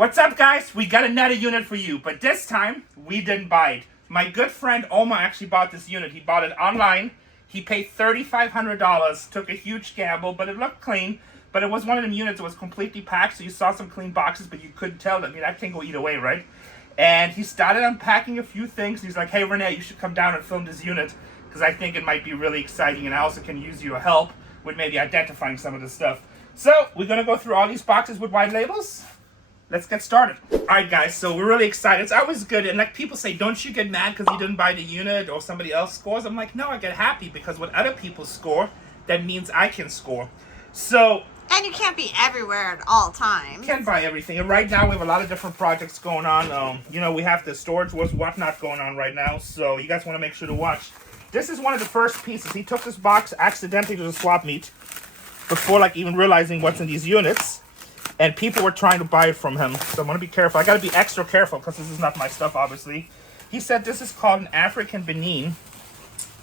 What's up, guys? We got another unit for you, but this time we didn't buy it. My good friend Omar actually bought this unit. He bought it online. He paid $3,500, took a huge gamble, but it looked clean. But it was one of them units that was completely packed, so you saw some clean boxes, but you couldn't tell. I mean, that can go either way, right? And he started unpacking a few things. He's like, hey, Renee, you should come down and film this unit, because I think it might be really exciting, and I also can use your help with maybe identifying some of this stuff. So, we're going to go through all these boxes with white labels. Let's get started. Alright guys, so we're really excited. It's always good, and like people say, don't you get mad because you didn't buy the unit or somebody else scores? I'm like, no, I get happy because when other people score, that means I can score. So... And you can't be everywhere at all times. You can't buy everything. And right now we have a lot of different projects going on. You know, we have the storage wars, whatnot going on right now. So you guys want to make sure to watch. This is one of the first pieces. He took this box accidentally to the swap meet before like even realizing what's in these units. And people were trying to buy it from him. So I'm going to be careful. I got to be extra careful because this is not my stuff, obviously. He said this is called an African Benin.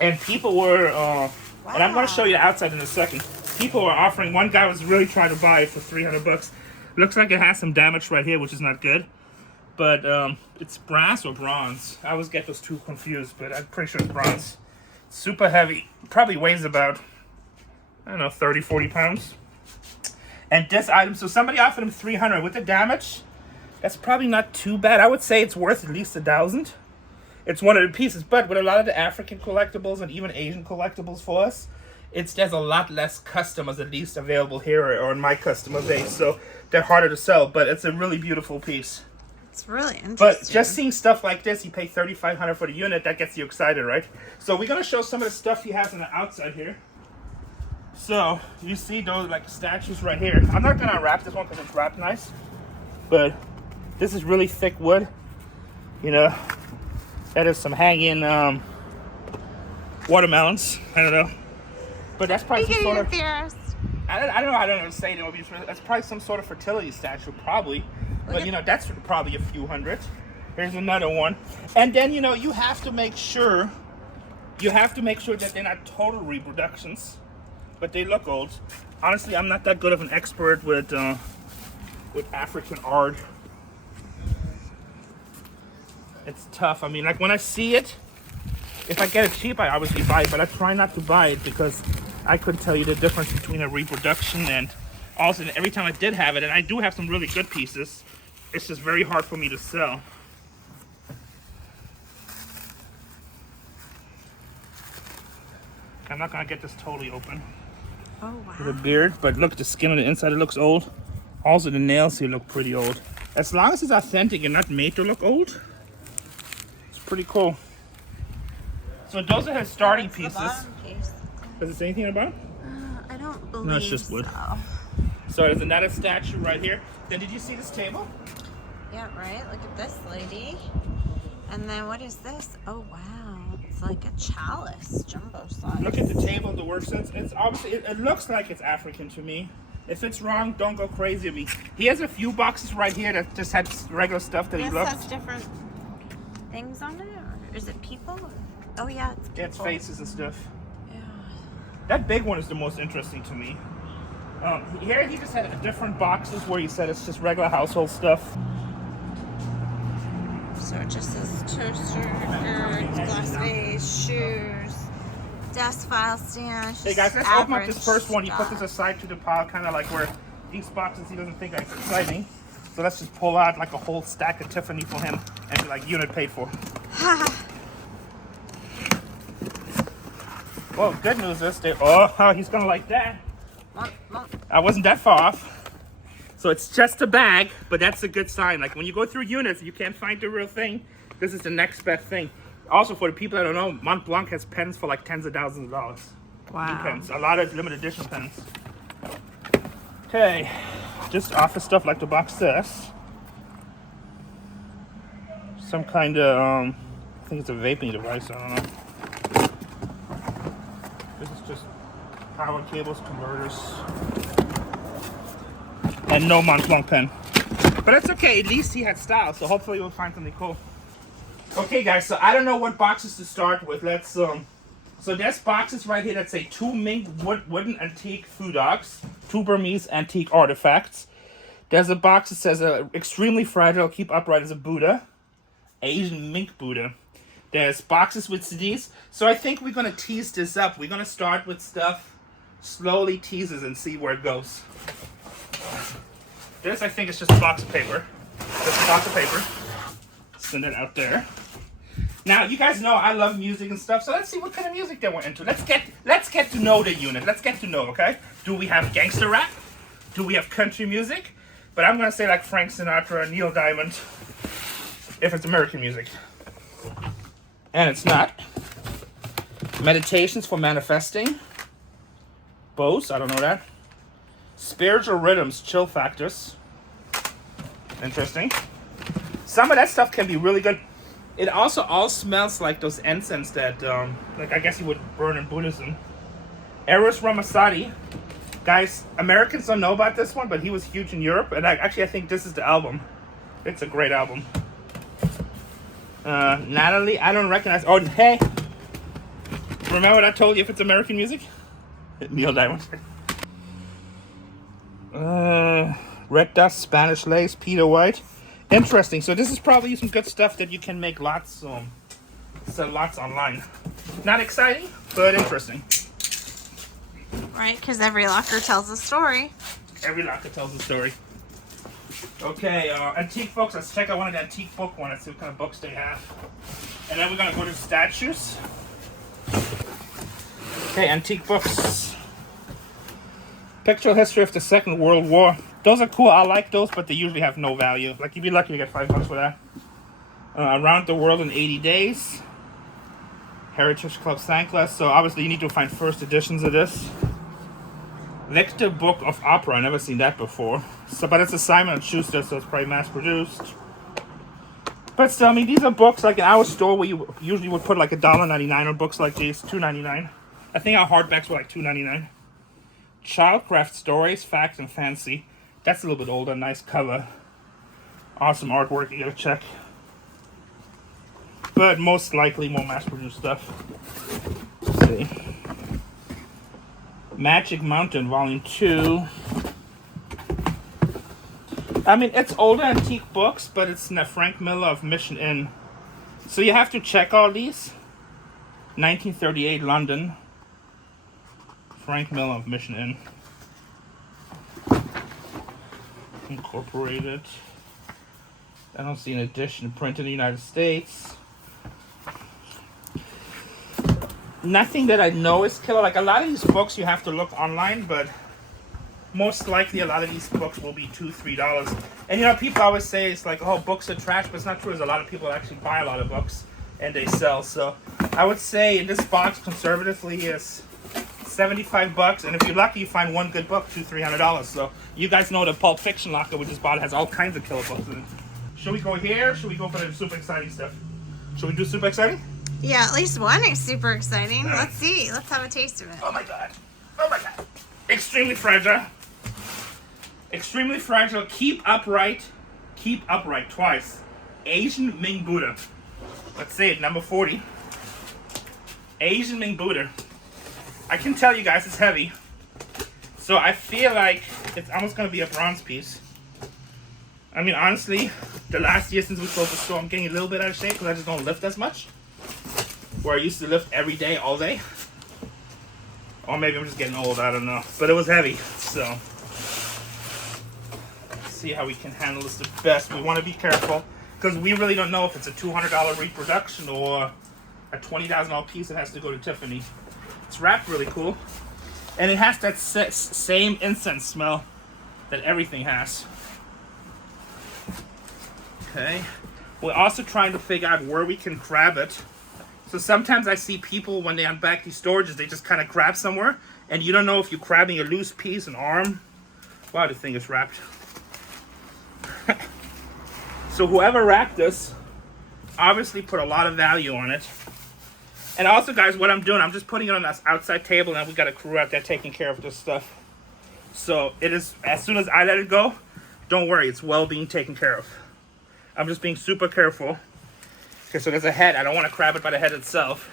And people were... Wow. And I'm going to show you the outside in a second. People were offering, one guy was really trying to buy it for $300. Looks like it has some damage right here, which is not good. But it's brass or bronze. I always get those two confused, but I'm pretty sure it's bronze. Super heavy. Probably weighs about, I don't know, 30, 40 pounds. And this item, so somebody offered him $300 with the damage. That's probably not too bad. I would say it's worth at least $1,000. It's one of the pieces, but with a lot of the African collectibles and even Asian collectibles for us, there's a lot less customers at least available here or in my customer base, so they're harder to sell, but it's a really beautiful piece. It's really interesting. But just seeing stuff like this, you pay $3,500 for the unit, that gets you excited, right? So we're going to show some of the stuff he has on the outside here. So you see those like statues right here. I'm not going to unwrap this one because it's wrapped nice, but this is really thick wood. You know, that is some hanging watermelons. I don't know. But that's probably some sort of... I don't know how to say it. That's probably some sort of fertility statue, probably. But, you know, that's probably a few hundred. Here's another one. And then, you know, you have to make sure... that they're not total reproductions. But they look old. Honestly, I'm not that good of an expert with African art. It's tough. I mean, like, when I see it, if I get it cheap, I obviously buy it. But I try not to buy it because... I couldn't tell you the difference between a reproduction and also every time I did have it, and I do have some really good pieces, it's just very hard for me to sell. I'm not gonna get this totally open. Oh wow. The beard, but look, the skin on the inside, it looks old. Also the nails here look pretty old. As long as it's authentic and not made to look old, it's pretty cool. So those are his starting pieces. Does it say anything about it? I don't believe No, it's just wood. So there's another statue right here. Then did you see this table? Yeah, right? Look at this lady. And then what is this? Oh, wow. It's like a chalice, jumbo size. Look at the table, the workbench. It's obviously, it looks like it's African to me. If it's wrong, don't go crazy with me. He has a few boxes right here that just had regular stuff that he loves. This has different things on it? Or is it people? Oh, yeah, it's people. Yeah, it's faces and stuff. That big one is the most interesting to me. Here he just had different boxes where he said it's just regular household stuff. So it just says toaster, glass vase, shoes, desk file stand. Hey guys, let's open up this first one. He put this aside to the pile, kind of like where these boxes he doesn't think are exciting. So let's just pull out like a whole stack of Tiffany for him and be like, unit paid for. Well, good news is that, oh, he's gonna like that. I wasn't that far off. So it's just a bag, but that's a good sign. Like when you go through units, you can't find the real thing. This is the next best thing. Also, for the people that don't know, Mont Blanc has pens for like tens of thousands of dollars. Wow. New pens, a lot of limited edition pens. Okay, just office stuff like the box says. Some kind of, I think it's a vaping device, I don't know. This is just power cables, converters, and no Mont Blanc pen. But that's okay, at least he had style, so hopefully we'll find something cool. Okay guys, so I don't know what boxes to start with. Let's, so there's boxes right here that say 2 Ming wooden antique food dogs, 2 Burmese antique artifacts. There's a box that says extremely fragile, keep upright as a Buddha. Asian mink Buddha. There's boxes with CDs. So I think we're going to tease this up. We're going to start with stuff, slowly teases and see where it goes. This, I think, is just a box of paper. Just a box of paper. Send it out there. Now, you guys know I love music and stuff, so let's see what kind of music they were into. Let's get to know the unit. Let's get to know, okay? Do we have gangster rap? Do we have country music? But I'm going to say like Frank Sinatra and Neil Diamond if it's American music. And it's not. Meditations for manifesting. Bose, I don't know that. Spiritual rhythms, chill factors. Interesting. Some of that stuff can be really good. It also all smells like those incense that, like I guess you would burn in Buddhism. Eros Ramazzotti. Guys, Americans don't know about this one, but he was huge in Europe. And I think this is the album. It's a great album. Natalie, I don't recognize. Oh, hey. Remember what I told you if it's American music? Neil Diamond. Red Dust, Spanish Lace, Peter White. Interesting. So this is probably some good stuff that you can make lots, sell lots online. Not exciting, but interesting. Right, because every locker tells a story. Every locker tells a story. Okay, antique books. Let's check out one of the antique book ones. Let's see what kind of books they have. And then we're going to go to statues. Okay, antique books. Pictorial history of the Second World War. Those are cool. I like those, but they usually have no value. Like, you'd be lucky to get $5 for that. Around the World in 80 Days. Heritage Club Thankless. So, obviously, you need to find first editions of this. Victor Book of Opera. I've never seen that before. So, but it's a Simon & Schuster, so it's probably mass-produced. But still, I mean, these are books like in our store where you usually would put like $1.99 on books like these. $2.99. I think our hardbacks were like $2.99. Childcraft Stories, Fact and Fancy. That's a little bit older. Nice cover. Awesome artwork. You gotta check. But most likely more mass-produced stuff. Let's see. Magic Mountain, Volume 2. I mean, it's older antique books, but it's Frank Miller of Mission Inn. So you have to check all these. 1938, London. Frank Miller of Mission Inn. Incorporated. I don't see an edition printed in the United States. Nothing that I know is killer. Like a lot of these books you have to look online, but most likely a lot of these books will be $2, $3. And you know, people always say it's like, oh, books are trash, but it's not true. There's a lot of people that actually buy a lot of books and they sell. So I would say in this box conservatively is $75, and if you're lucky, you find one good book, $200-$300. So you guys know the Pulp Fiction locker we just bought has all kinds of killer books in it. Should we go here? Or should we go for the super exciting stuff? Should we do super exciting? Yeah, at least one is super exciting. Let's see. Let's have a taste of it. Oh my god. Oh my god. Extremely fragile. Extremely fragile. Keep upright. Keep upright twice. Asian Ming Buddha. Let's say it. Number 40. Asian Ming Buddha. I can tell you guys it's heavy. So I feel like it's almost going to be a bronze piece. I mean, honestly, the last year since we closed the store, I'm getting a little bit out of shape because I just don't lift as much. Where I used to lift every day, all day. Or maybe I'm just getting old, I don't know. But it was heavy, so. Let's see how we can handle this the best. We want to be careful because we really don't know if it's a $200 reproduction or a $20,000 piece that has to go to Tiffany. It's wrapped really cool. And it has that same incense smell that everything has. Okay. We're also trying to figure out where we can grab it. So sometimes I see people, when they unback these storages, they just kind of grab somewhere. And you don't know if you're grabbing a loose piece, an arm. Wow, the thing is wrapped. So whoever wrapped this obviously put a lot of value on it. And also, guys, what I'm doing, I'm just putting it on this outside table, and we got a crew out there taking care of this stuff. So it is, as soon as I let it go, don't worry, it's well being taken care of. I'm just being super careful. Okay, so there's a head. I don't want to grab it by the head itself.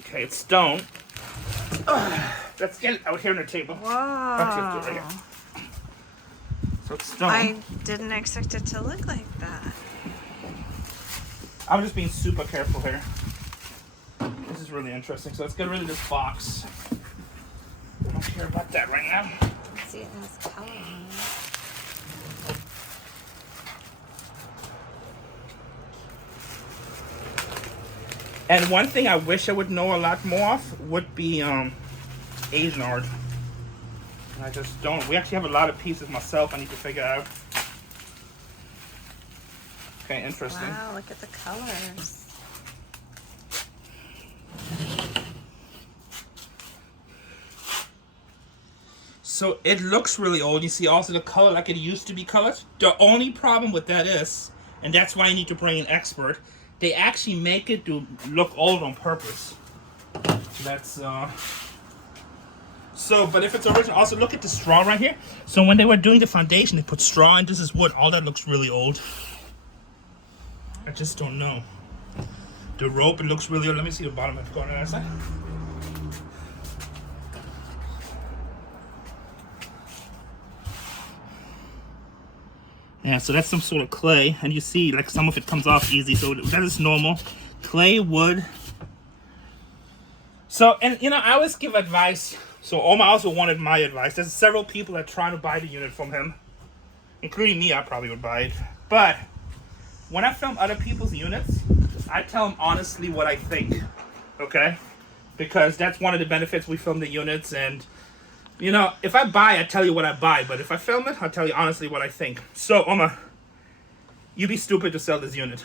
Okay, it's stone. Let's get it out here on the table. Whoa. but stone. I didn't expect it to look like that. I'm just being super careful here. This is really interesting. So let's get rid of this box. I don't care about that right now. Let's see, it has color on it. And one thing I wish I would know a lot more of would be Asian art. And I just don't. We actually have a lot of pieces myself I need to figure out. Okay, interesting. Wow, look at the colors. So it looks really old. You see also the color like it used to be colored. The only problem with that is, and that's why I need to bring an expert, they actually make it to look old on purpose. That's so, but if it's original, also look at the straw right here. So when they were doing the foundation, they put straw and this is wood. All that looks really old. I just don't know. The rope, it looks really old. Let me see the bottom of it going on that side. Yeah, so that's some sort of clay, and you see like some of it comes off easy, so that is normal. Clay, wood. So, and you know, I always give advice. So Oma also wanted my advice. There's several people that try to buy the unit from him, including me. I probably would buy it. But when I film other people's units, I tell them honestly what I think, okay? Because that's one of the benefits we film the units. And you know, if I buy, I tell you what I buy. But if I film it, I'll tell you honestly what I think. So, Oma, you'd be stupid to sell this unit.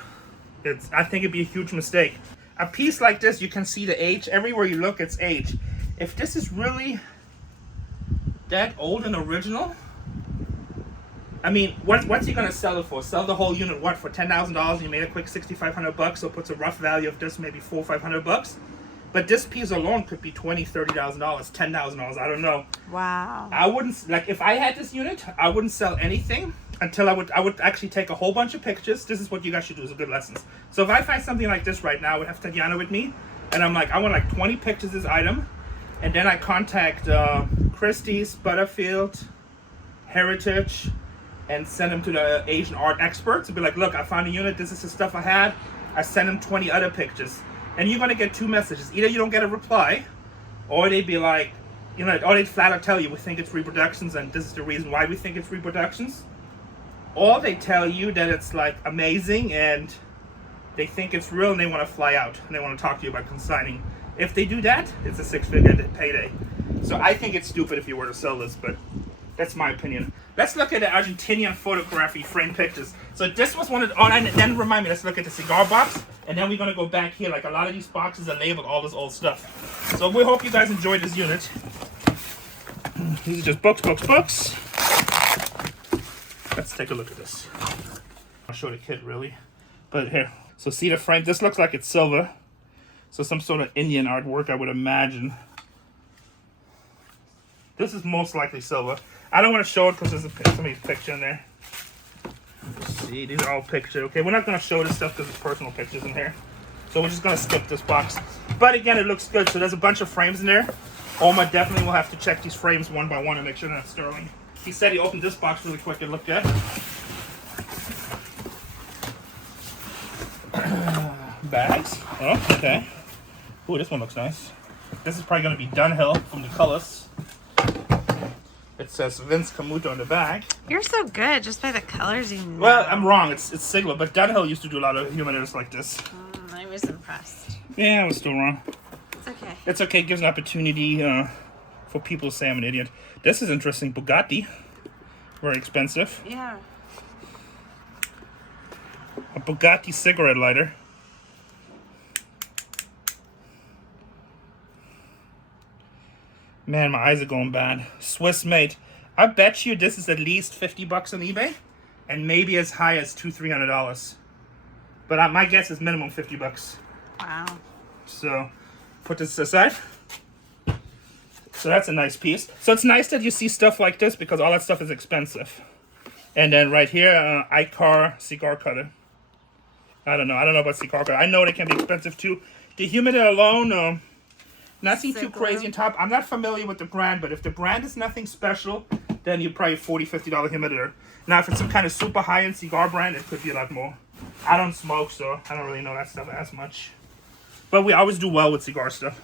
I think it'd be a huge mistake. A piece like this, you can see the age. Everywhere you look, it's age. If this is really that old and original, I mean, what's he gonna sell it for? Sell the whole unit, what, for $10,000? You made a quick $6,500, so it puts a rough value of this maybe $400 or $500. But this piece alone could be $20,000, $30,000, $10,000. I don't know. Wow. I wouldn't, like, if I had this unit, I wouldn't sell anything until I would actually take a whole bunch of pictures. This is what you guys should do, is a good lessons. So if I find something like this right now, I would have Tatiana with me, and I'm like, I want like 20 pictures of this item, and then I contact Christie's, Butterfield, Heritage, and send them to the Asian art experts and be like, look, I found a unit, this is the stuff I had. I send them 20 other pictures. And you're gonna get two messages. Either you don't get a reply, or they'd be like, you know, or they'd flat out tell you, we think it's reproductions and this is the reason why we think it's reproductions. Or they tell you that it's like amazing and they think it's real and they want to fly out and they want to talk to you about consigning. If they do that, it's a six-figure payday. So I think it's stupid if you were to sell this, but that's my opinion. Let's look at the Argentinian photography frame pictures. So this was one of the, oh, and then remind me, let's look at the cigar box. And then we're going to go back here. Like a lot of these boxes are labeled all this old stuff. So we hope you guys enjoyed this unit. These are just books. Let's take a look at this. I'll show the kid really. But here, so see the frame? This looks like it's silver. So some sort of Indian artwork, I would imagine. This is most likely silver. I don't want to show it because there's somebody's picture in there. Let's see, these are all pictures. Okay, we're not going to show this stuff because it's personal pictures in here. So we're just going to skip this box. But again, it looks good. So there's a bunch of frames in there. Oma definitely will have to check these frames one by one and make sure they're not sterling. He said he opened this box really quick and looked at it. Bags. Oh, okay. Ooh, this one looks nice. This is probably going to be Dunhill from the colors. It says Vince Camuto on the back. You're so good just by the colors you know. Well, I'm wrong. It's Sigler, but Dunhill used to do a lot of humanities like this. I was impressed. Yeah, I was still wrong. It's okay. It's okay. It gives an opportunity for people to say I'm an idiot. This is interesting. Bugatti. Very expensive. Yeah. A Bugatti cigarette lighter. Man, my eyes are going bad. Swiss made. I bet you this is at least $50 on eBay, and maybe as high as $200-$300. But my guess is minimum $50. Wow. So, put this aside. So that's a nice piece. So it's nice that you see stuff like this because all that stuff is expensive. And then right here, Icar cigar cutter. I don't know about cigar cutter. I know they can be expensive too. The humidor alone, nothing too crazy on top. I'm not familiar with the brand, but if the brand is nothing special, then you probably $40-$50 humidor. Now, if it's some kind of super high-end cigar brand, it could be a lot more. I don't smoke, so I don't really know that stuff as much. But we always do well with cigar stuff.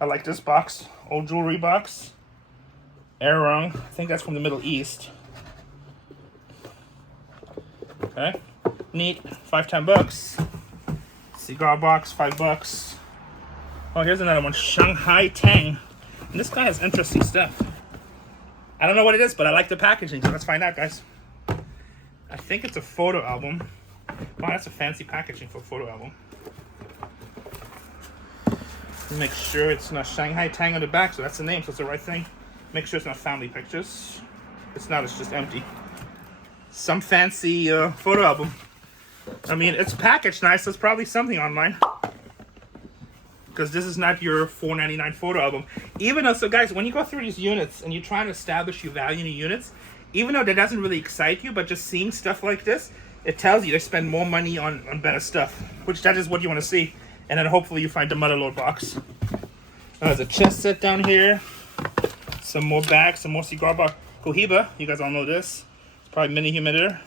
I like this box. Old jewelry box. Arung. I think that's from the Middle East. Okay. Neat. $5-10. Cigar box, $5. Oh, here's another one. Shanghai Tang. And this guy has interesting stuff. I don't know what it is, but I like the packaging, so let's find out, guys. I think it's a photo album. Wow, that's a fancy packaging for a photo album. Make sure it's not Shanghai Tang on the back, so that's the name, so it's the right thing. Make sure it's not family pictures. It's not, it's just empty. Some fancy photo album. I mean, it's packaged nice, so it's probably something online. Because this is not your $4.99 photo album. Even though, so guys, when you go through these units and you try to establish your value in the units, even though that doesn't really excite you, but just seeing stuff like this, it tells you to spend more money on better stuff. Which that is what you want to see. And then hopefully you find the motherload box. There's a chest set down here. Some more bags, some more cigar box. Cohiba, you guys all know this. It's probably mini humidifier.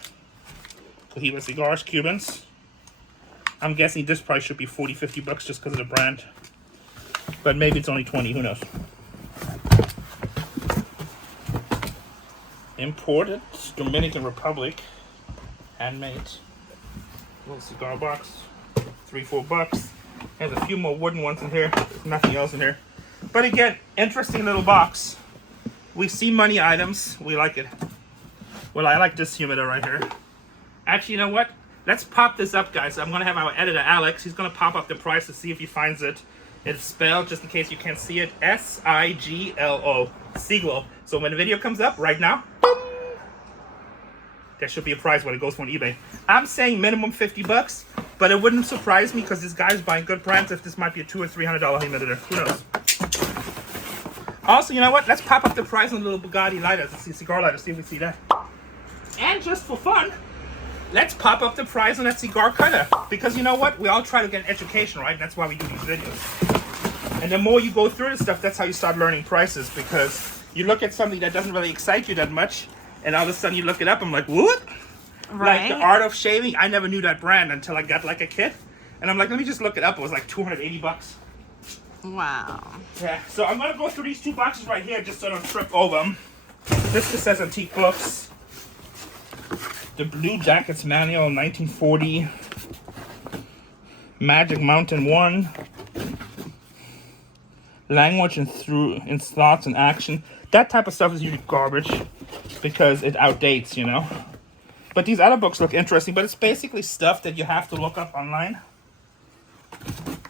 Cohiba cigars, Cubans. I'm guessing this price should be $40-50 just because of the brand. But maybe it's only 20, who knows. Imported, Dominican Republic. Handmade. Little cigar box. $3-4. There's a few more wooden ones in here. There's nothing else in here. But again, interesting little box. We see money items. We like it. Well, I like this humidor right here. Actually, you know what? Let's pop this up, guys. I'm going to have our editor, Alex. He's going to pop up the price to see if he finds it. It's spelled, just in case you can't see it, S-I-G-L-O. Siglo. So when the video comes up right now, boom, there should be a price when it goes on eBay. I'm saying minimum $50, but it wouldn't surprise me because this guy's buying good brands if this might be a $200 or $300 humidor. Who knows? Also, you know what? Let's pop up the price on the little Bugatti lighters. Let's see, cigar lighter, see if we see that. And just for fun, let's pop up the price on that cigar cutter. Because you know what? We all try to get an education, right? That's why we do these videos. And the more you go through this stuff, that's how you start learning prices. Because you look at something that doesn't really excite you that much, and all of a sudden you look it up, I'm like, what? Right. Like the Art of Shaving, I never knew that brand until I got like a kid. And I'm like, let me just look it up. It was like $280. Wow. Yeah, so I'm going to go through these two boxes right here just so I don't trip over them. This just says Antique Books. The Blue Jackets Manual, 1940. Magic Mountain 1. Language and thoughts and action. That type of stuff is usually garbage because it outdates, you know. But these other books look interesting, but it's basically stuff that you have to look up online.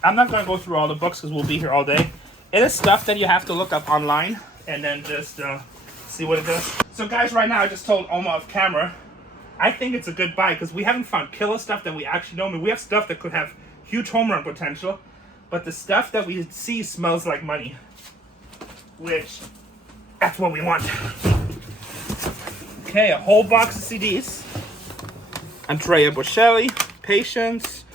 I'm not going to go through all the books because we'll be here all day. It is stuff that you have to look up online and then just see what it does. So guys, right now I just told Oma off camera, I think it's a good buy because we haven't found killer stuff that we actually know. I mean, we have stuff that could have huge home run potential, but the stuff that we see smells like money, which that's what we want. Okay, a whole box of CDs. Andrea Bocelli, Patience.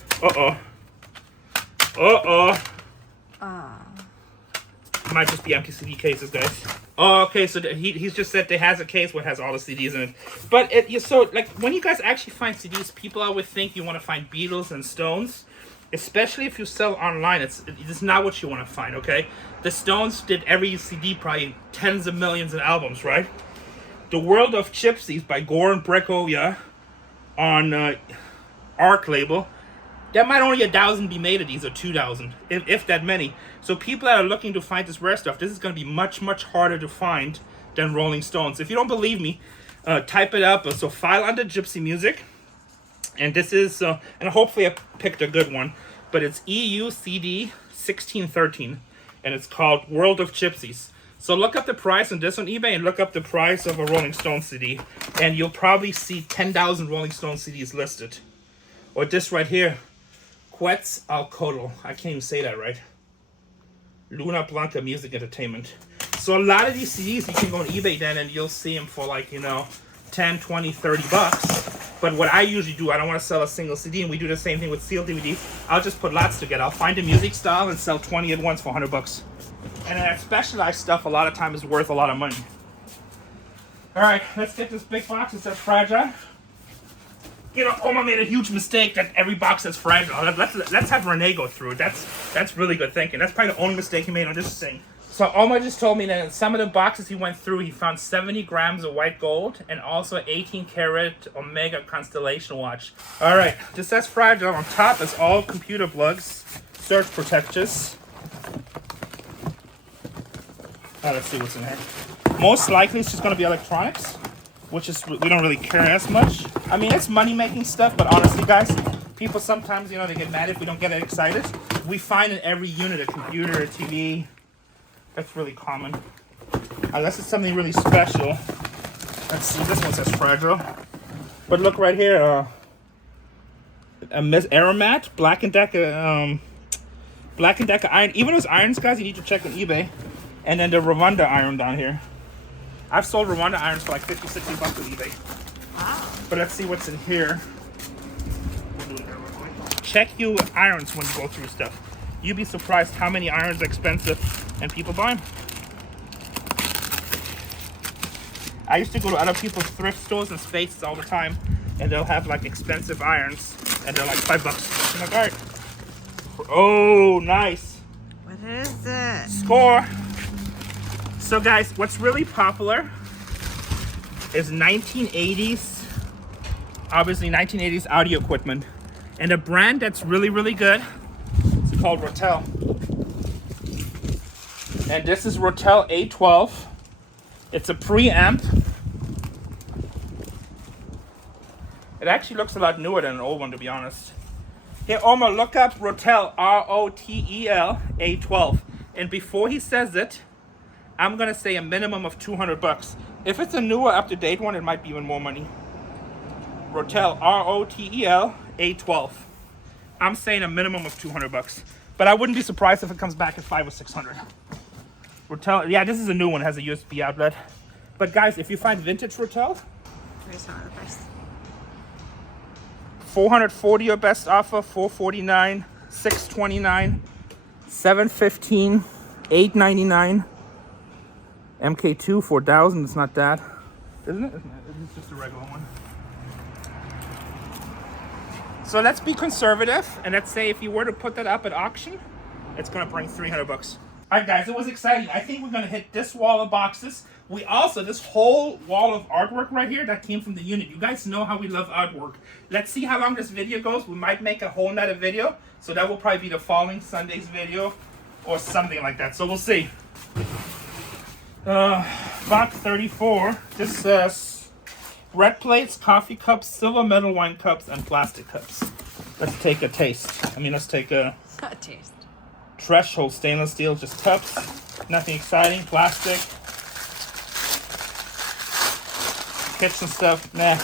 Might just be empty CD cases, guys. Oh, okay, so he's just said there has a case where it has all the CDs in it. But so like when you guys actually find CDs, people always think you want to find Beatles and Stones. Especially if you sell online, it's not what you want to find, okay? The Stones did every CD probably tens of millions of albums, right? The World of Gypsies by Gore and Brecko, yeah, on Arc label. There might only 1,000 be made of these, or 2,000, if that many. So people that are looking to find this rare stuff, this is going to be much, much harder to find than Rolling Stones. If you don't believe me, type it up. So file under Gypsy Music. And this is, and hopefully I picked a good one, but it's EUCD 1613, and it's called World of Gypsies. So look up the price on this on eBay and look up the price of a Rolling Stone CD, and you'll probably see 10,000 Rolling Stone CDs listed. Or this right here, Quetzalcoatl. I can't even say that right. Luna Blanca Music Entertainment. So a lot of these CDs, you can go on eBay then and you'll see them for like, 10, 20, 30 bucks. But what I usually do, I don't want to sell a single CD, and we do the same thing with sealed DVDs. I'll just put lots together. I'll find a music style and sell 20 at once for 100 bucks. And that specialized stuff a lot of times is worth a lot of money. All right, let's get this big box. It says fragile. You know, Oma made a huge mistake that every box says fragile. Let's have Renee go through it. That's really good thinking. That's probably the only mistake he made on this thing. So Oma just told me that in some of the boxes he went through, he found 70 grams of white gold and also 18 karat Omega Constellation watch. All right, this says fragile. On top is all computer plugs, surge protectors. Let's see what's in here. Most likely it's just going to be electronics, which is, we don't really care as much. I mean, it's money-making stuff, but honestly, guys, people sometimes, you know, they get mad if we don't get excited. We find in every unit a computer, a TV. That's really common. Unless it's something really special. Let's see, this one says fragile. But look right here, a Miss Aromat, Black & Decker iron. Even those irons, guys, you need to check on eBay. And then the Rwanda iron down here. I've sold Rwanda irons for like 50, 60 bucks on eBay. Wow. But let's see what's in here. We'll do it there real quick. Check your irons when you go through stuff. You'd be surprised how many irons are expensive and people buy them. I used to go to other people's thrift stores and spaces all the time, and they'll have like expensive irons, and they're like $5. I'm like, all right. Oh, nice. What is it? Score. So guys, what's really popular is 1980s, obviously 1980s audio equipment. And a brand that's really, really good, it's called Rotel. And this is Rotel A12. It's a preamp. It actually looks a lot newer than an old one, to be honest. Here, Oma, look up Rotel, R-O-T-E-L A12. And before he says it, I'm gonna say a minimum of 200 bucks. If it's a newer, up-to-date one, it might be even more money. Rotel, R-O-T-E-L A12. I'm saying a minimum of 200 bucks. But I wouldn't be surprised if it comes back at 500 or 600. Rotel, yeah, this is a new one, it has a USB outlet. But guys, if you find vintage Rotel, Where's some of the price? $440 your best offer, $449, $629, $715, $899. MK2 4000. It's not that, isn't it? It's just a regular one. So let's be conservative, and let's say if you were to put that up at auction, it's gonna bring 300 bucks. All right, guys, it was exciting. I think we're gonna hit this wall of boxes. We also, this whole wall of artwork right here, that came from the unit. You guys know how we love artwork. Let's see how long this video goes. We might make a whole nother video, so that will probably be the following Sunday's video or something like that. So we'll see. Box 34. This says red plates, coffee cups, silver metal wine cups, and plastic cups. Let's take a taste. Let's take a taste. threshold stainless steel, just cups. Nothing exciting. Plastic. Kitchen stuff. Nah.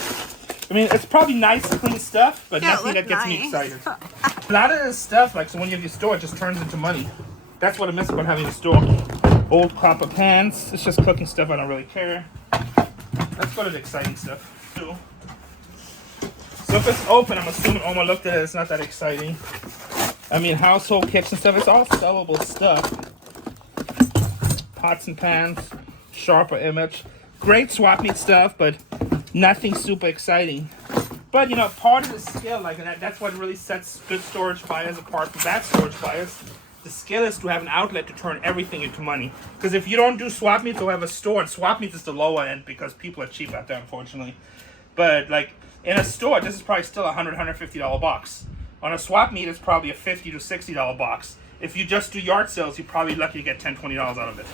It's probably nice, clean stuff, but nothing that gets me excited. A lot of this stuff, so when you have your store, it just turns into money. That's what I miss about having a store. Old copper pans. It's just cooking stuff. I don't really care. Let's go to the exciting stuff too. So if it's open, I'm assuming Oma looked at it. It's not that exciting. Household kitchen stuff. It's all sellable stuff. Pots and pans. Sharper image. Great swap meet stuff, but nothing super exciting. But part of the skill, that's what really sets good storage buyers apart from bad storage buyers. The skill is to have an outlet to turn everything into money. Because if you don't do swap meets or have a store, and swap meets is the lower end because people are cheap out there, unfortunately. But in a store, this is probably still a $100, $150 box. On a swap meet, it's probably a $50 to $60 box. If you just do yard sales, you're probably lucky to get $10, $20 out of it.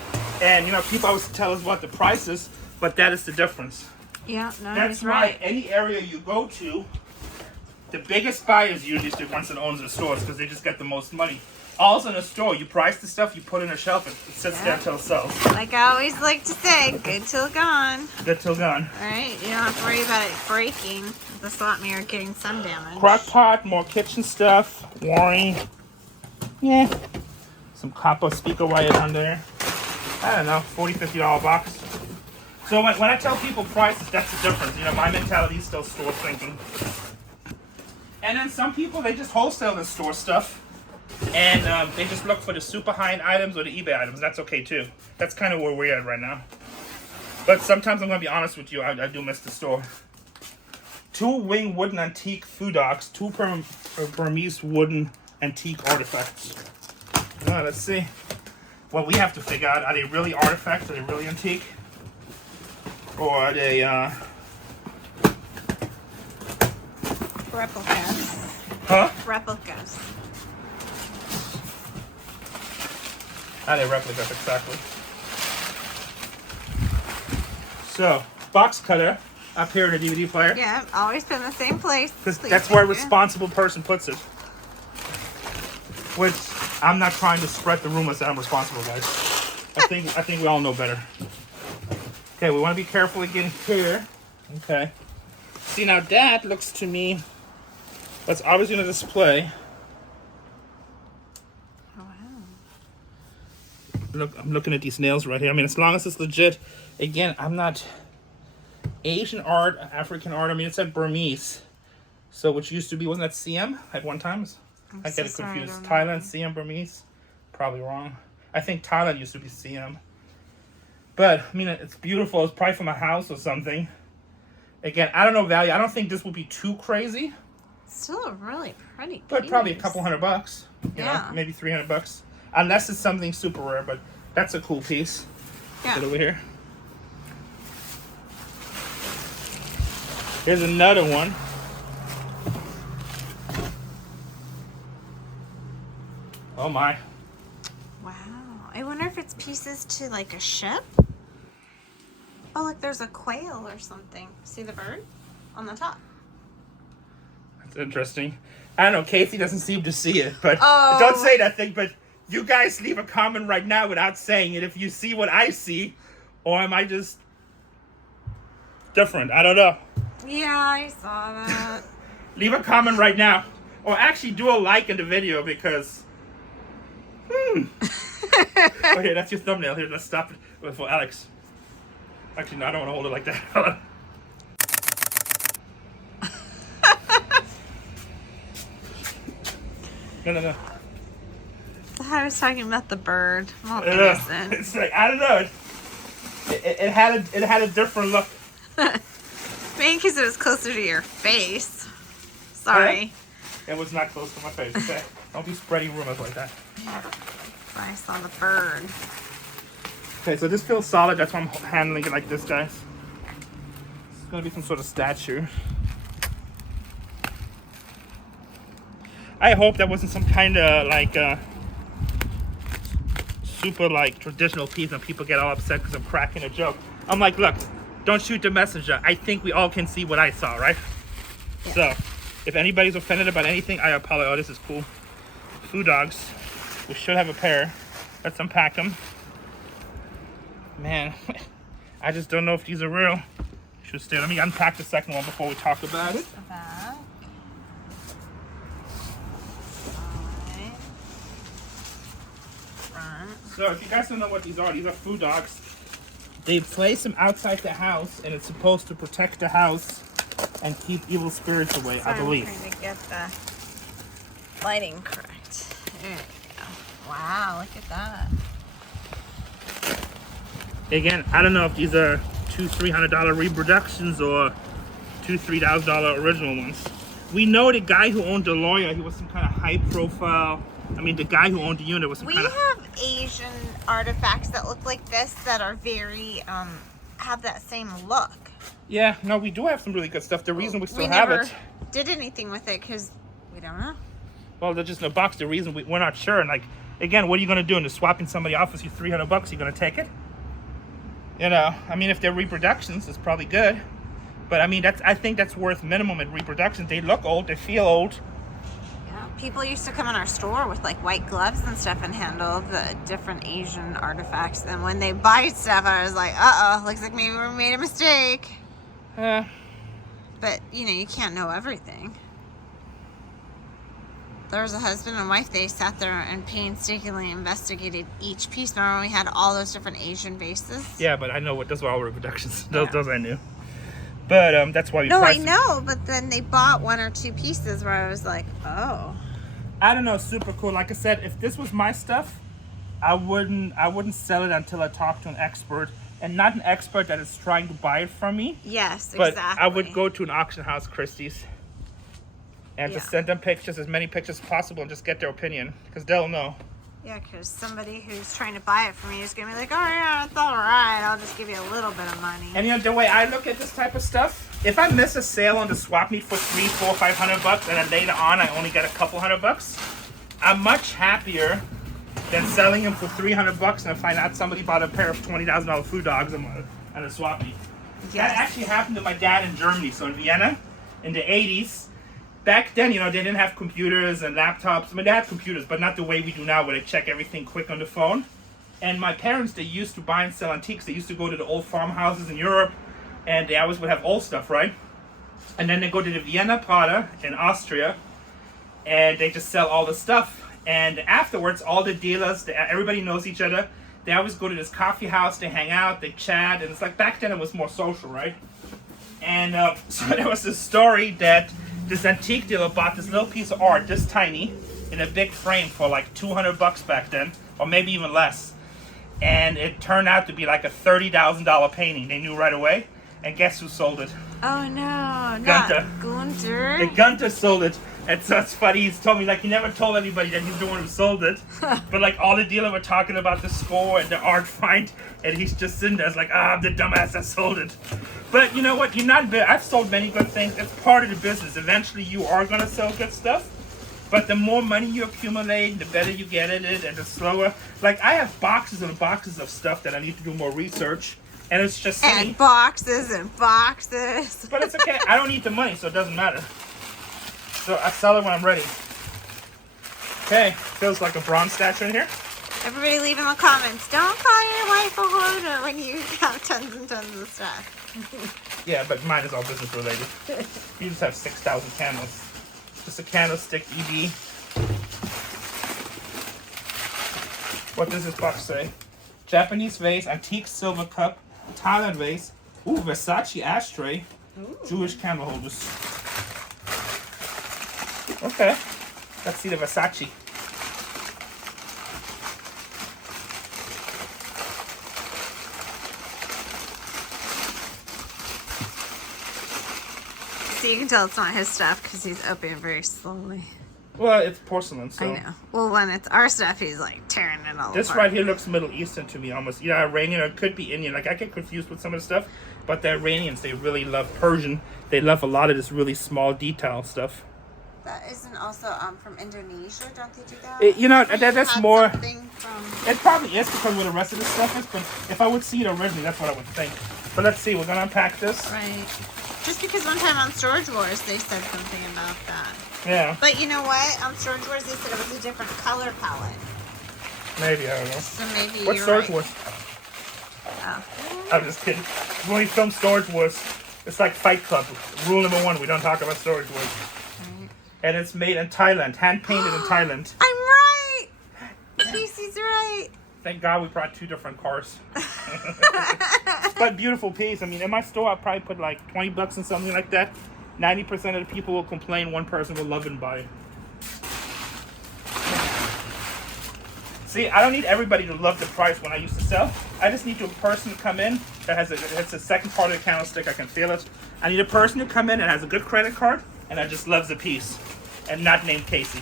And people always tell us what the price is, but that is the difference. Yeah, no, that's why right. Any area you go to, the biggest buyer is usually the ones that owns the stores because they just get the most money. Also in a store, you price the stuff, you put in a shelf, it sits there until it sells. Like I always like to say, good till gone. Good till gone. Alright, you don't have to worry about it breaking. The slot mirror getting some damage. Crock pot, more kitchen stuff, wiring. Yeah. Some copper speaker wire down there. I don't know, $40, $50 box. So when I tell people prices, that's the difference. My mentality is still store thinking. And then some people, they just wholesale and store stuff. And they just look for the super high-end items or the eBay items. That's okay too. That's kind of where we're at right now. But sometimes I'm gonna be honest with you, I do miss the store. 2 wing wooden antique food docks, 2 Burmese wooden antique artifacts. Now let's see. Well, we have to figure out, are they really artifacts? Are they really antique? Or are they Replicas. huh? Replicas. Are they replicas, exactly. So, box cutter up here in the DVD player. Yeah, always been the same place. Because Please, that's where a thank you. responsible person puts it. Which, I'm not trying to spread the rumors that I'm responsible, guys. I think we all know better. Okay, we want to be careful again here. Okay. See, now that looks to me, that's obviously going to display. Oh, wow. Look, I'm looking at these nails right here. I mean, as long as it's legit. Again, I'm not Asian art, African art. I mean, it said Burmese. So, which used to be, wasn't that CM at one time? I get it confused. Thailand, CM, Burmese? Probably wrong. I think Thailand used to be CM. But, I mean, it's beautiful. It's probably from a house or something. Again, I don't know value. I don't think this would be too crazy. Still a really pretty But piece. probably a couple $100. You know, maybe $300. Unless it's something super rare, but that's a cool piece. Yeah. Get over here. Here's another one. Oh my. Wow. I wonder if it's pieces to like a ship. Oh, look, there's a quail or something. See the bird on the top? That's interesting. I don't know, Casey doesn't seem to see it, but Oh. don't say that thing, but you guys leave a comment right now without saying it if you see what I see, or am I just different? I don't know. Yeah, I saw that. Leave a comment right now. Or actually do a like in the video because... Okay, that's your thumbnail. Here, let's stop it for Alex. Actually, no, I don't want to hold it like that. Hold on. No. I was talking about the bird. I'm all innocent. It's like, I don't know. It had a different look. Maybe because it was closer to your face. Sorry. It was not close to my face. Okay. Don't be spreading rumors like that. I saw the bird. Okay, so this feels solid. That's why I'm handling it like this, guys. It's gonna be some sort of statue. I hope that wasn't some kind of like super like traditional piece and people get all upset because I'm cracking a joke. I'm like, look, don't shoot the messenger. I think we all can see what I saw, right? Yeah. So, if anybody's offended about anything, I apologize. Oh, this is cool. Food dogs. We should have a pair. Let's unpack them. Man, I just don't know if these are real. Should stay. Let me unpack the second one before we talk about it. The back. Side. Front. So, if you guys don't know what these are food dogs. They place them outside the house, and it's supposed to protect the house and keep evil spirits away, I believe. I'm trying to get the lighting correct. There you go. Wow, look at that. Again, I don't know if these are $200-$300 reproductions or $2,000-$3,000 original ones. We know the guy who owned the lawyer, he was some kind of high profile. I mean, the guy who owned the unit was some kind of... We have Asian artifacts that look like this that are very, have that same look. Yeah, no, we do have some really good stuff. The reason we still have it... did anything with it because we don't know. Well, they're just in a box. The reason we're not sure. And like, again, what are you going to do? And swapping somebody off with you $300, you going to take it? You know, I mean, if they're reproductions, it's probably good. But I mean, I think that's worth minimum in reproductions. They look old, they feel old. Yeah, people used to come in our store with like white gloves and stuff and handle the different Asian artifacts. And when they buy stuff, I was like, uh-oh, looks like maybe we made a mistake. But, you know, you can't know everything. There was a husband and wife, they sat there and painstakingly investigated each piece. Remember when we had all those different Asian vases? Yeah, but I know what those were all reproductions. Those I knew. But that's why we No, I know, but then they bought one or two pieces where I was like, oh. I don't know, super cool. Like I said, if this was my stuff, I wouldn't sell it until I talked to an expert and not an expert that is trying to buy it from me. Yes, But exactly. I would go to an auction house, Christie's, and just send them pictures, as many pictures as possible, and just get their opinion, because they'll know. Yeah, because somebody who's trying to buy it from me is going to be like, oh yeah, it's all right. I'll just give you a little bit of money. And you know, the way I look at this type of stuff, if I miss a sale on the swap meet for $300, $400, $500, and then later on I only get a couple $100, I'm much happier than selling them for $300 and I find out somebody bought a pair of $20,000 food dogs on a swap meet. Yes. That actually happened to my dad in Germany, so in Vienna, in the 80s. Back then, you know, they didn't have computers and laptops. I mean, they had computers, but not the way we do now, where they check everything quick on the phone. And my parents, they used to buy and sell antiques. They used to go to the old farmhouses in Europe, and they always would have old stuff, right? And then they go to the Vienna Prater in Austria, and they just sell all the stuff. And afterwards, all the dealers, everybody knows each other. They always go to this coffee house, they hang out, they chat, and it's like back then it was more social, right? And so there was this story that this antique dealer bought this little piece of art, this tiny, in a big frame for like $200 back then, or maybe even less. And it turned out to be like a $30,000 painting. They knew right away. And guess who sold it? Oh no, Gunther. not Gunther. The Gunther sold it. And so it's funny, he's told me, like, he never told anybody that he's the one who sold it. But like all the dealer were talking about the score and the art find, and he's just sitting there, it's like, I'm the dumbass that sold it. But you know what, you're not bad. I've sold many good things. It's part of the business. Eventually you are gonna sell good stuff. But the more money you accumulate, the better you get at it, and the slower. Like, I have boxes and boxes of stuff that I need to do more research, and it's just silly. And boxes and boxes. But it's okay. I don't need the money, so it doesn't matter. So I sell it when I'm ready. Okay, feels like a bronze statue in here. Everybody leave in the comments, don't call your wife a hoarder when you have tons and tons of stuff. Yeah, but mine is all business related. You just have 6,000 candles. Just a candlestick EB. What does this box say? Japanese vase, antique silver cup, Thailand vase, ooh, Versace ashtray, Jewish candle holders. Okay, let's see the Versace. So you can tell it's not his stuff because he's opening very slowly. Well, it's porcelain, so. I know. Well, when it's our stuff, he's like tearing it all This apart. right here looks Middle Eastern to me almost. Either Iranian or it could be Indian. Like, I get confused with some of the stuff, but the Iranians, they really love Persian. They love a lot of this really small detail stuff. That isn't also from Indonesia, don't they do that? You know, that's more. From... It probably is because where the rest of this stuff is, but if I would see it originally, that's what I would think. But let's see, we're gonna unpack this. Right. Just because one time on Storage Wars they said something about that. Yeah. But you know what? On Storage Wars they said it was a different color palette. Maybe, I don't know. So maybe What's you're Storage right. Wars? Oh. I'm just kidding. When we film Storage Wars, it's like Fight Club. Rule number 1, we don't talk about Storage Wars. Right. And it's made in Thailand, hand painted in Thailand. I'm right! Casey's right. Thank God we brought 2 different cars. But beautiful piece. I mean, in my store, I'll probably put like $20 and something like that. 90% of the people will complain. 1 person will love it and buy it. See, I don't need everybody to love the price when I used to sell. I just need a person to come in that has it's the second part of the candlestick. I can feel it. I need a person to come in and has a good credit card and that just loves the piece and not named Casey.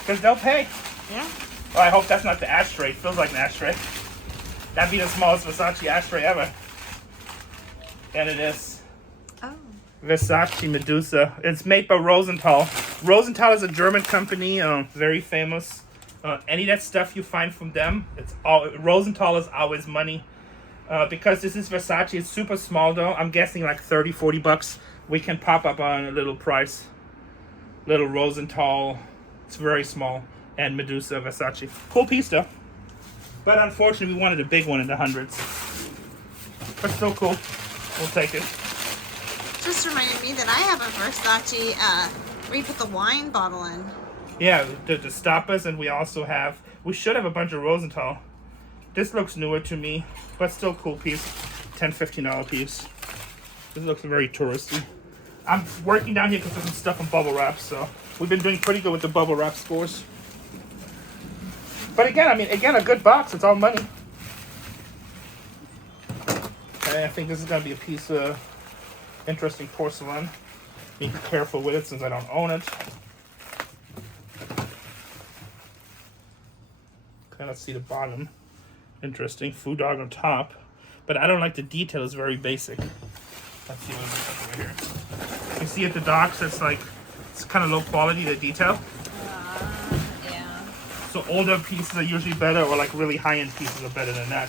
Because they'll pay. Yeah. Well, I hope that's not the ashtray. It feels like an ashtray. That'd be the smallest Versace ashtray ever. And it is. Oh. Versace Medusa. It's made by Rosenthal. Rosenthal is a German company, very famous. Any of that stuff you find from them, it's all Rosenthal is always money. Because this is Versace, it's super small though. I'm guessing like $30-$40. We can pop up on a little price. Little Rosenthal. It's very small. And Medusa Versace. Cool piece though. But unfortunately we wanted a big one in the hundreds. But still cool. We'll take it. Just reminded me that I have a Versace where you put the wine bottle in. Yeah, the stoppers, and we also have, we should have a bunch of Rosenthal. This looks newer to me, but still cool piece. $10-$15 piece. This looks very touristy. I'm working down here because there's some stuff in bubble wrap, so we've been doing pretty good with the bubble wrap scores. But again, I mean, a good box, it's all money. Okay, I think this is gonna be a piece of interesting porcelain. Be careful with it since I don't own it. Okay, let's see the bottom. Interesting, food dog on top. But I don't like the detail, it's very basic. Let's see what it looks like over here. You see at the docks, it's like, it's kind of low quality, the detail. Yeah. So older pieces are usually better, or like really high-end pieces are better than that.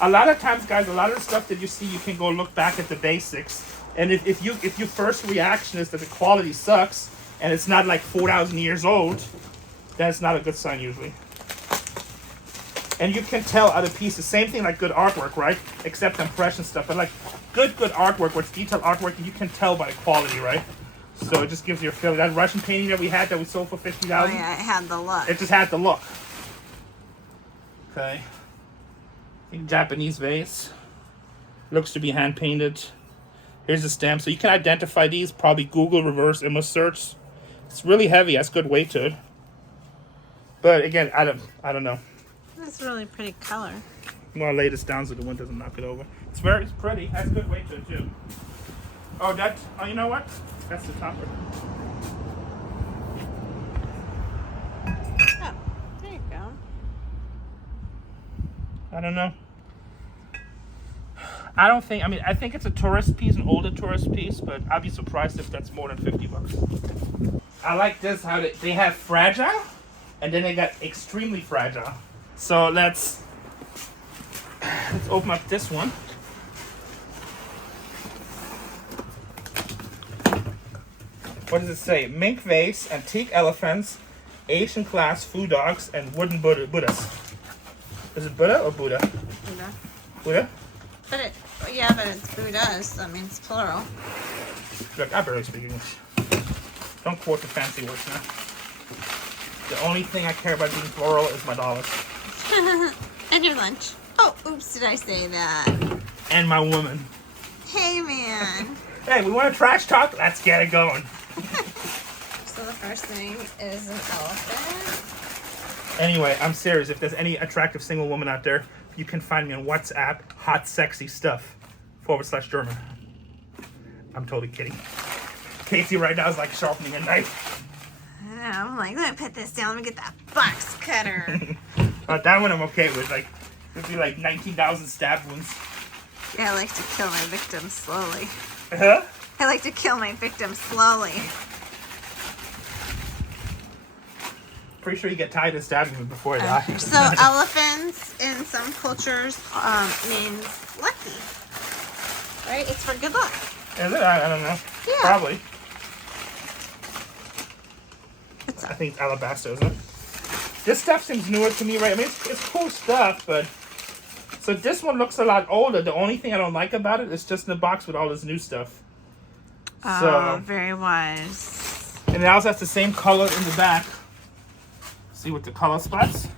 A lot of times, guys, a lot of the stuff that you see, you can go look back at the basics. And if your first reaction is that the quality sucks, and it's not like 4,000 years old, then it's not a good sign usually. And you can tell other pieces, same thing like good artwork, right? Except impression stuff, but like good artwork, what's detailed artwork, you can tell by the quality, right? So it just gives you a feeling. That Russian painting that we had that we sold for $50,000. Oh yeah, it had the look. It just had the look. Okay. I think Japanese vase. Looks to be hand painted. Here's the stamp. So you can identify these. Probably Google reverse image search. It's really heavy. Has good weight to it. But again, I don't know. That's really pretty color. I'm gonna lay this down so the wind doesn't knock it over. It's pretty. Has good weight to it too. Oh, you know what? That's the topper. Oh, there you go. I don't know. I think it's a tourist piece, an older tourist piece, but I'd be surprised if that's more than $50. I like this, how they have fragile, and then they got extremely fragile. So let's open up this one. What does it say? Mink vase, antique elephants, Asian class food dogs, and wooden Buddhas. Is it Buddha or Buddha? Buddha. Buddha? But it's Buddhas. That means plural. Look, I barely speak English. Don't quote the fancy words now. The only thing I care about being plural is my dollars. And your lunch. Oh, oops, did I say that? And my woman. Hey, man. Hey, we want to trash talk? Let's get it going. So the first thing is an elephant. Anyway, I'm serious. If there's any attractive single woman out there, you can find me on WhatsApp, hot sexy stuff, /German. I'm totally kidding. Casey right now is like sharpening a knife. I know, I'm like, let me put this down, let me get that box cutter. That one I'm okay with. Like, it'd be like 19,000 stab wounds. Yeah, I like to kill my victims slowly. Huh? I like to kill my victims slowly. Pretty sure you get tired of stabbing them before I die. So elephants in some cultures means lucky. Right? It's for good luck. Is it? I don't know. Yeah. Probably. What's I up? think it's alabaster, isn't it? This stuff seems newer to me, right? I mean, it's cool stuff, but... So this one looks a lot older. The only thing I don't like about it is just in the box with all this new stuff. Oh, So, very wise. and it also has the same color in the back. See with the color spots?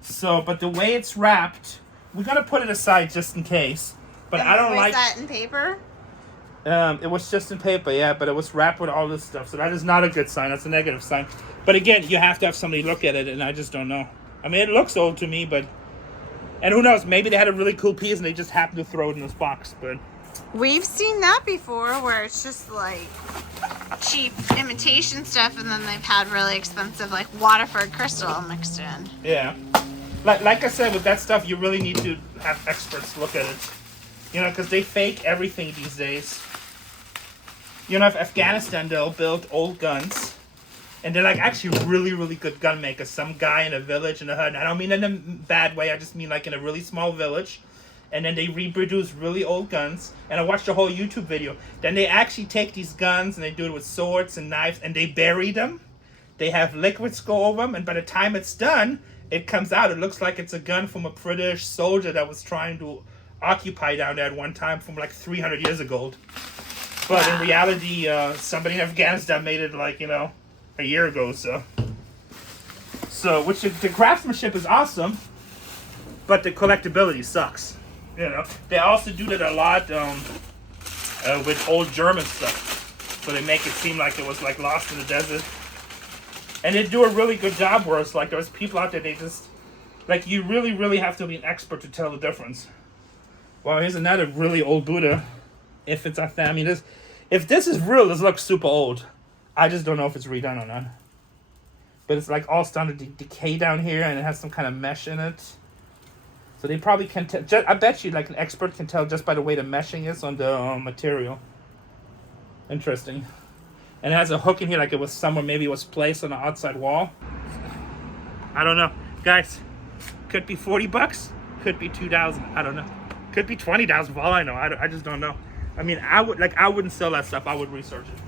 So, but the way it's wrapped, we're going to put it aside just in case. But And I don't was like... that in paper? It was just in paper, yeah, but it was wrapped with all this stuff. So that is not a good sign. That's a negative sign. But again, you have to have somebody look at it, and I just don't know. I mean, it looks old to me, but... And who knows, maybe they had a really cool piece and they just happened to throw it in this box, but... We've seen that before, where it's just like cheap imitation stuff, and then they've had really expensive like Waterford crystal mixed in. Yeah. Like I said, with that stuff, you really need to have experts look at it. You know, because they fake everything these days. You know, if Afghanistan, they'll build old guns. And they're like actually really, really good gun makers. Some guy in a village in a hut. And I don't mean in a bad way. I just mean like in a really small village. And then they reproduce really old guns. And I watched a whole YouTube video. Then they actually take these guns and they do it with swords and knives. And they bury them. They have liquids go over them. And by the time it's done, it comes out. It looks like it's a gun from a British soldier that was trying to occupy down there at one time from like 300 years ago. But in reality, somebody in Afghanistan made it like, you know, a year ago, so which the craftsmanship is awesome, but the collectability sucks. You know, they also do that a lot with old German stuff, so they make it seem like it was like lost in the desert, and they do a really good job where it's like there's people out there, they just like, you really have to be an expert to tell the difference Well, here's another really old Buddha. If it's I mean, if this is real, this looks super old. I just don't know if it's redone or not. But it's like all starting to decay down here, and it has some kind of mesh in it. So they probably can tell. I bet you, like an expert can tell just by the way the meshing is on the material. Interesting. And it has a hook in here, like it was somewhere. Maybe it was placed on the outside wall. I don't know, guys. Could be $40. Could be $2,000. I don't know. Could be $20,000 for all I know. I just don't know. I mean, I wouldn't sell that stuff. I would research it.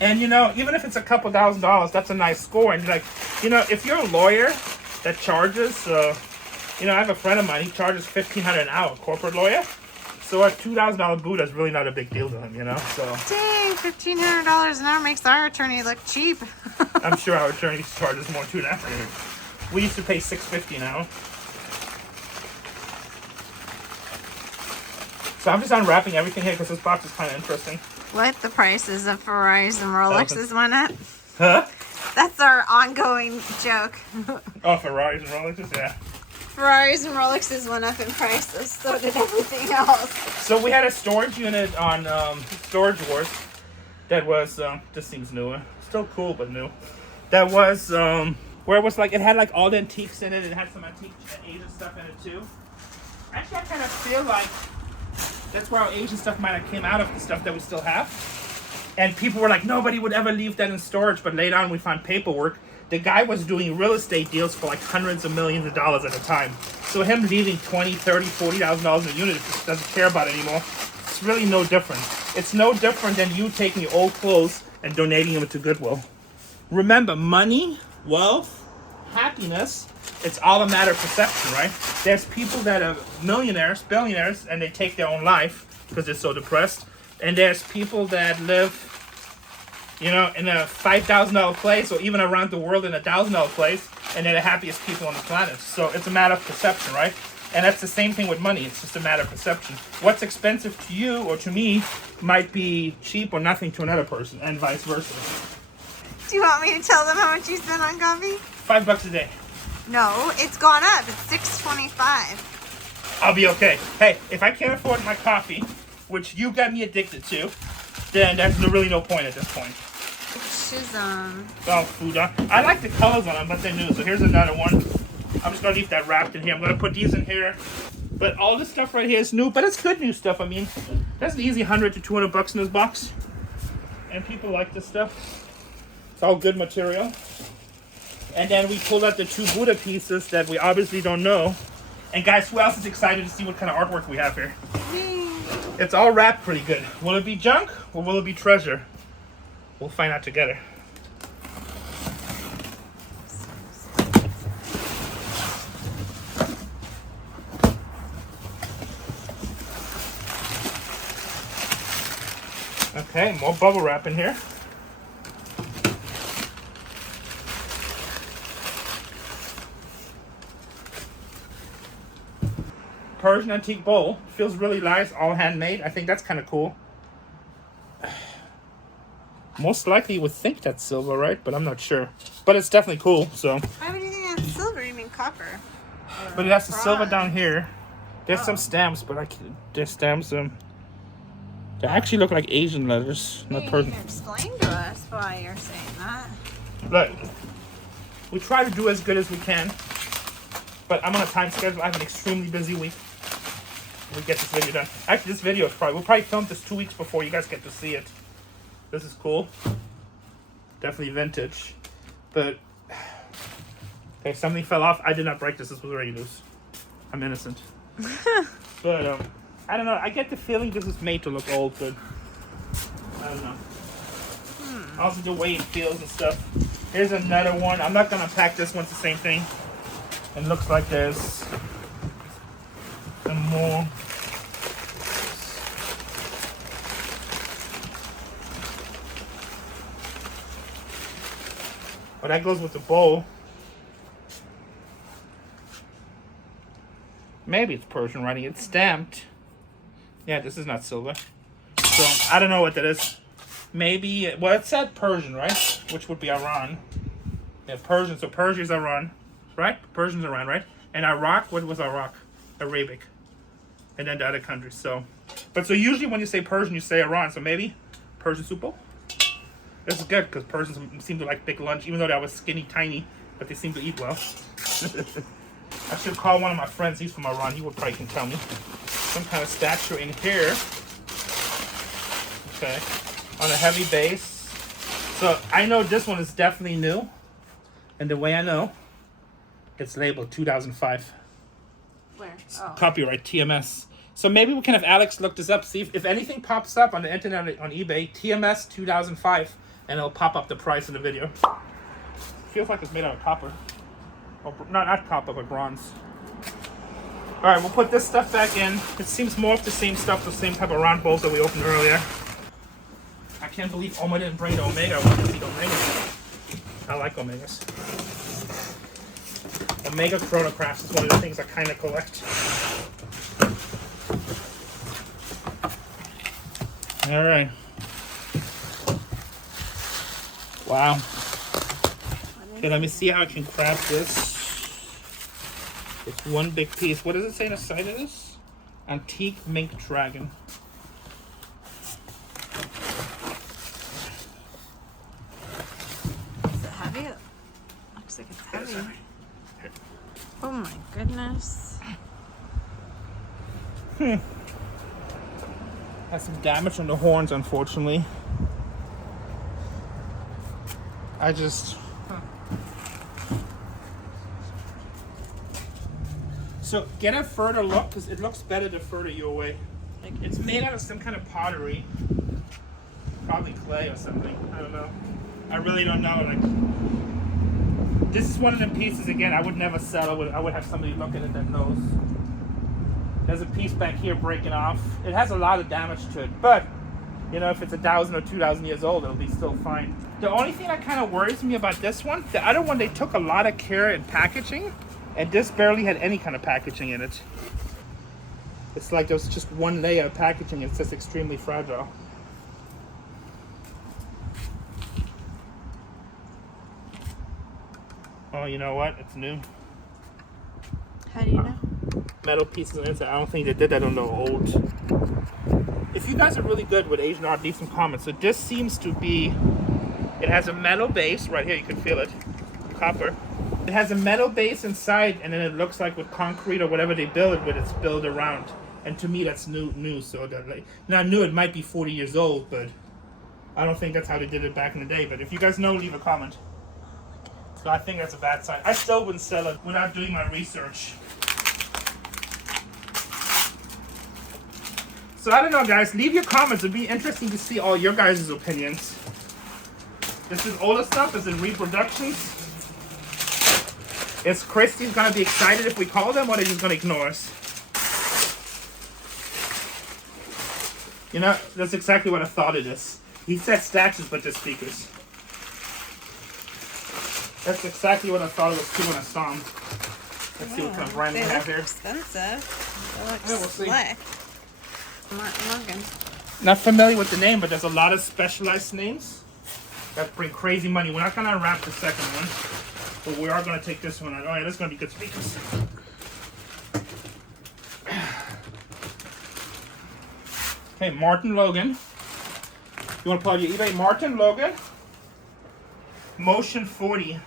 And you know, even if it's a couple $1,000s, that's a nice score. And like, you know, if you're a lawyer that charges, you know, I have a friend of mine. He charges $1,500 an hour, corporate lawyer. So a $2,000 Buddha is really not a big deal to him, you know. So dang, $1,500 an hour makes our attorney look cheap. I'm sure our attorney charges more too now. We used to pay $650 an hour. So I'm just unwrapping everything here because this box is kind of interesting. What the prices of Ferraris and Rolexes went up? Huh? That's our ongoing joke. Oh, Ferraris and Rolexes, yeah. Ferraris and Rolexes went up in prices, so did everything else. So we had a storage unit on Storage Wars that was, this seems newer. Still cool, but new. That was, where it was like, it had like all the antiques in it. It had some antique Asian stuff in it too. Actually, I kind of feel like that's where our Asian stuff might have came out of, the stuff that we still have. And people were like, nobody would ever leave that in storage. But later on, we found paperwork. The guy was doing real estate deals for like hundreds of millions of dollars at a time. So him leaving $20,000, $30,000, $40,000 a unit, just doesn't care about it anymore. It's really no different. It's no different than you taking your old clothes and donating them to Goodwill. Remember, money, wealth, happiness, it's all a matter of perception, right? There's people that are millionaires, billionaires, and they take their own life because they're so depressed. And there's people that live, you know, in a $5,000 place or even around the world in a $1,000 place, and they're the happiest people on the planet. So it's a matter of perception, right? And that's the same thing with money. It's just a matter of perception. What's expensive to you or to me might be cheap or nothing to another person, and vice versa. Do you want me to tell them how much you spent on coffee? $5 a day. No, it's gone up. It's $6.25. I'll be okay. Hey, if I can't afford my coffee, which you got me addicted to, then there's really no point at this point. Oh, food on. I like the colors on them, but they're new. So here's another one. I'm just gonna leave that wrapped in here. I'm gonna put these in here. But all this stuff right here is new, but it's good new stuff. I mean, that's an easy $100 to $200 in this box, and people like this stuff. It's all good material. And then we pulled out the two Buddha pieces that we obviously don't know. And guys, who else is excited to see what kind of artwork we have here? Me. It's all wrapped pretty good. Will it be junk or will it be treasure? We'll find out together. Okay, more bubble wrap in here. Persian antique bowl. Feels really nice, all handmade. I think that's kind of cool. Most likely you would think that's silver, right? But I'm not sure. But it's definitely cool, so. Why would you think that's silver? You mean copper? But it has the silver down here. There's some stamps, but there's stamps. They actually look like Asian letters, not Persian. You can explain to us why you're saying that. Look, we try to do as good as we can, but I'm on a time schedule. I have an extremely busy week. We get this video done. Actually, this video is we'll probably film this 2 weeks before you guys get to see it. This is cool. Definitely vintage. But, okay, something fell off. I did not break this. This was already loose. I'm innocent. But, I don't know. I get the feeling this is made to look old, but I don't know. Also the way it feels and stuff. Here's another one. I'm not going to unpack this one. It's the same thing. It looks like there's some more. Oh, that goes with the bowl. Maybe it's Persian writing. It's stamped. Yeah, this is not silver. So, I don't know what that is. Maybe, well, it said Persian, right? Which would be Iran. Yeah, Persian. So, Persia is Iran, right? Persian's Iran, right? And Iraq, what was Iraq? Arabic. And then the other countries. So usually when you say Persian, you say Iran. So maybe Persian soup. This is good because Persians seem to like big lunch, even though they was skinny, tiny, but they seem to eat well. I should call one of my friends. He's from Iran. He would probably can tell me. Some kind of stature in here. Okay. On a heavy base. So I know this one is definitely new. And the way I know, it's labeled 2005. Where? Oh. Copyright TMS. So maybe we can have Alex look this up, see if anything pops up on the internet on eBay, TMS 2005, and it'll pop up the price of the video. Feels like it's made out of copper. Or, not copper, but bronze. Alright, we'll put this stuff back in. It seems more of the same stuff, the same type of round bowls that we opened earlier. I can't believe Oma didn't bring the Omega. I want to see the Omega. I like Omegas. Omega chronographs is one of the things I kind of collect. All right. Wow. Okay, let me see how I can craft this. It's one big piece. What does it say on the side of this? Antique mink dragon. Is it heavy? It looks like it's heavy. Oh my goodness. Has some damage on the horns, unfortunately. So get a further look, because it looks better the further you're away. Like it's made out of some kind of pottery. Probably clay or something. I don't know. I really don't know. Like, this is one of the pieces, again, I would never sell. I would have somebody look at it that knows. There's a piece back here breaking off. It has a lot of damage to it, but you know, if it's 1,000 or 2,000 years old, it'll be still fine. The only thing that kind of worries me about this one, the other one, they took a lot of care in packaging, and this barely had any kind of packaging in it. It's like there was just one layer of packaging. It's just extremely fragile. Oh, you know what? It's new. How do you know? Metal pieces on the inside. I don't think they did that on the old. If you guys are really good with Asian art, leave some comments. So this seems to be, it has a metal base right here. You can feel it, copper. It has a metal base inside, and then it looks like with concrete or whatever they build it with, it's built around. And to me, that's new. So that, like, not new. It might be 40 years old, but I don't think that's how they did it back in the day. But if you guys know, leave a comment. So I think that's a bad sign. I still wouldn't sell it without doing my research. So I don't know, guys. Leave your comments. It'd be interesting to see all your guys' opinions. This is older stuff. It's in reproductions. Is Christy's gonna be excited if we call them, or they're just gonna ignore us? You know, that's exactly what I thought it is. He said statues, but they're speakers. That's exactly what I thought it was too when I saw them. Let's see what kind of brand we have here. Expensive. They look Yeah, we'll see. slick. Logan. Not familiar with the name, but there's a lot of specialized names that bring crazy money. We're not gonna unwrap the second one, but we are gonna take this one out. Oh yeah, this is gonna be good speakers. Okay, Martin Logan. You wanna pull out your eBay? Martin Logan. Motion 40.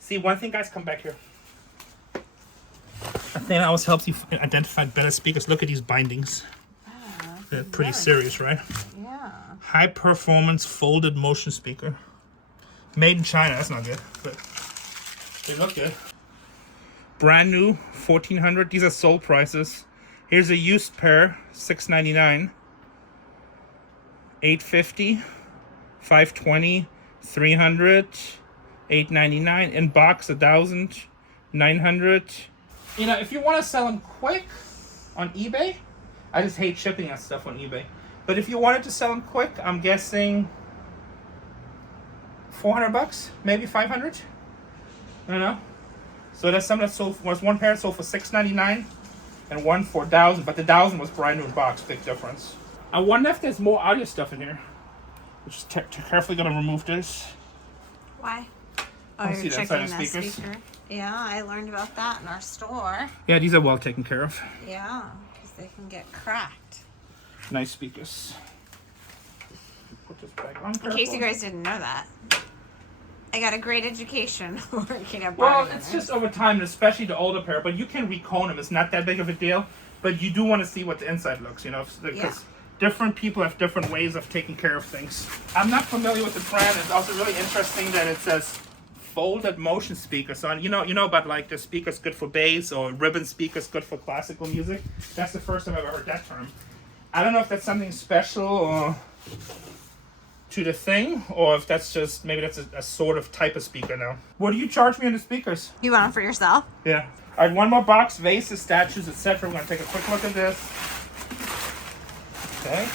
See, one thing, guys, come back here. I think that always helps you identify better speakers. Look at these bindings. They're pretty serious, right? Yeah. High performance folded motion speaker. Made in China, that's not good, but they look good. Brand new, $1,400. These are sold prices. Here's a used pair, $699. $850, $520, $300, $899. In box, $1,000, $900. You know, if you want to sell them quick on eBay, I just hate shipping that stuff on eBay. But if you wanted to sell them quick, I'm guessing $400, maybe $500. I don't know. So that's something that sold. Was one pair sold for $699, and one for $1,000. But the $1,000 was brand new in box. Big difference. I wonder if there's more audio stuff in here. We're just carefully gonna remove this. Why? Oh, Let's see you're that side checking of that speakers. speaker. Yeah, I learned about that in our store. Yeah, these are well taken care of. Yeah, because they can get cracked. Nice speakers. Put this back on. In case you guys didn't know that. I got a great education working at Well, Brandi. it's just over time, especially the older pair, but you can recone them. It's not that big of a deal, but you do want to see what the inside looks, you know, because different people have different ways of taking care of things. I'm not familiar with the brand. It's also really interesting that it says folded motion speaker. So you know about like the speakers good for bass or ribbon speakers good for classical music. That's the first time I've ever heard that term. I don't know if that's something special or to the thing, or if that's just maybe that's a sort of type of speaker now. What do you charge me on the speakers? You want them for yourself? Yeah. All right, one more box, vases, statues, etc. We're gonna take a quick look at this. Okay.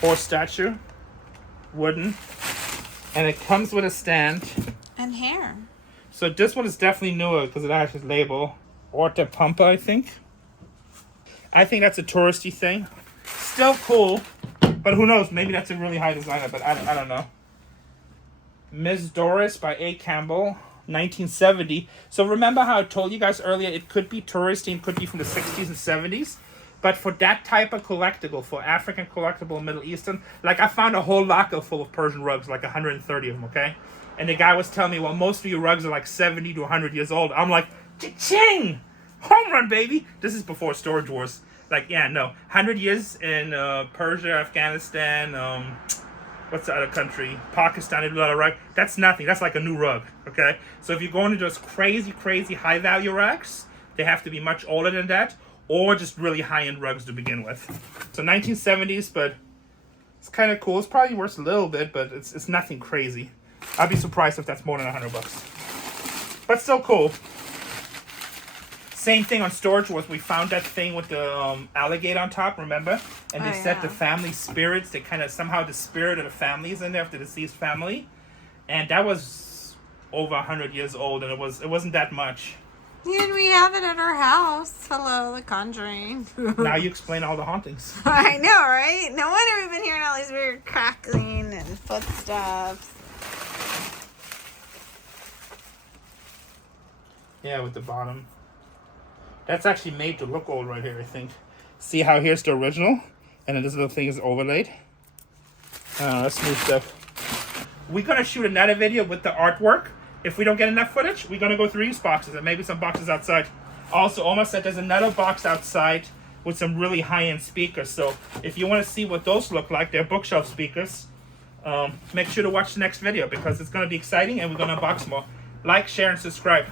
Horse statue, wooden, and it comes with a stand. And hair. So this one is definitely newer because it has its label. Orta Pampa, I think. I think that's a touristy thing. Still cool, but who knows? Maybe that's a really high designer, but I don't know. Ms. Doris by A. Campbell, 1970. So remember how I told you guys earlier, it could be touristy and could be from the 60s and 70s. But for that type of collectible, for African collectible, Middle Eastern, like I found a whole locker full of Persian rugs, like 130 of them, okay? And the guy was telling me, well, most of your rugs are like 70 to 100 years old. I'm like, cha-ching! Home run, baby! This is before Storage Wars. Like, yeah, no. 100 years in Persia, Afghanistan, what's the other country? Pakistan, they do a lot of rug. That's nothing. That's like a new rug, okay? So if you're going to those crazy, crazy high-value rugs, they have to be much older than that, or just really high-end rugs to begin with. So 1970s, but it's kind of cool. It's probably worth a little bit, but it's nothing crazy. I'd be surprised if that's more than $100. But still cool. Same thing on Storage Wars. We found that thing with the alligator on top, remember? And they said the family spirits, they kind of somehow the spirit of the family is in there, of the deceased family. And that was over 100 years old, and it wasn't that much. And we have it at our house. Hello, The Conjuring. Now you explain all the hauntings. I know, right? No wonder we've been hearing all these weird crackling and footsteps. Yeah, with the bottom. That's actually made to look old right here, I think. See how here's the original? And then this little thing is overlaid. That's smooth stuff. We're going to shoot another video with the artwork. If we don't get enough footage, we're going to go through these boxes and maybe some boxes outside. Also, Oma said there's another box outside with some really high-end speakers. So if you want to see what those look like, they're bookshelf speakers. Make sure to watch the next video because it's going to be exciting and we're going to unbox more. Like, share, and subscribe.